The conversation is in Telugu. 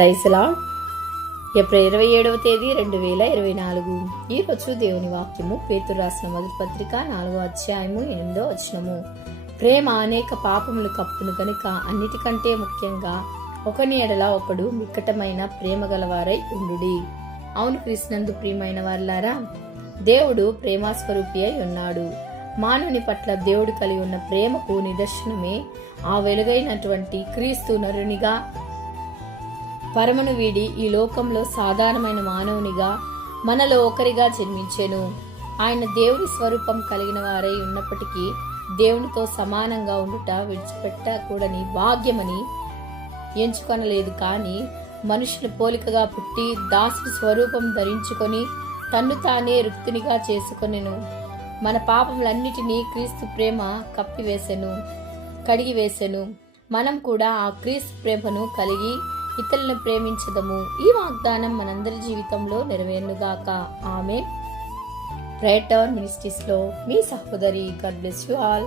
Praise lord. ఏప్రిల్ 27వ తేదీ 2024. ఈరోజు దేవుని వాక్యము పేతురు రాసిన మొదటి పత్రిక 4వ అధ్యాయము 8వ వచనము. ప్రేమ అనేక పాపములు కప్పును గనుక అన్నిటికంటే ముఖ్యంగా ఒకని ఎడల ఒకడు మిక్కటమైన ప్రేమ గలవారై ఉండుడి. అవును క్రీస్తునందు ప్రియమైన వారలారా, దేవుడు ప్రేమాస్వరూపి అయి ఉన్నాడు. మానవుని పట్ల దేవుడు కలిగి ఉన్న ప్రేమకు నిదర్శనమే ఆ వెలుగైనటువంటి క్రీస్తు నరునిగా పరమను వీడి ఈ లోకంలో సాధారణమైన మానవునిగా మనలో ఒకరిగా జన్మించెను. ఆయన దేవుని స్వరూపం కలిగిన వారై ఉన్నప్పటికీ దేవునితో సమానంగా ఉండుట విడిచిపెట్టకూడని భాగ్యమని ఎంచుకొనలేదు. కానీ మనుషుల పోలికగా పుట్టి దాసుడి స్వరూపం ధరించుకొని తన్ను తానే రుక్తునిగా చేసుకొనెను. మన పాపములన్నిటినీ క్రీస్తు ప్రేమ కప్పివేసెను, కడిగివేసెను. మనం కూడా ఆ క్రీస్తు ప్రేమను కలిగి ఇతరులను ప్రేమించదము. ఈ వాగ్దానం మనందరి జీవితంలో నెరవేరునుగాక. ఆమేన్. ప్రేయర్ టవర్ మినిస్ట్రీస్ లో మీ సహోదరి. God bless you all.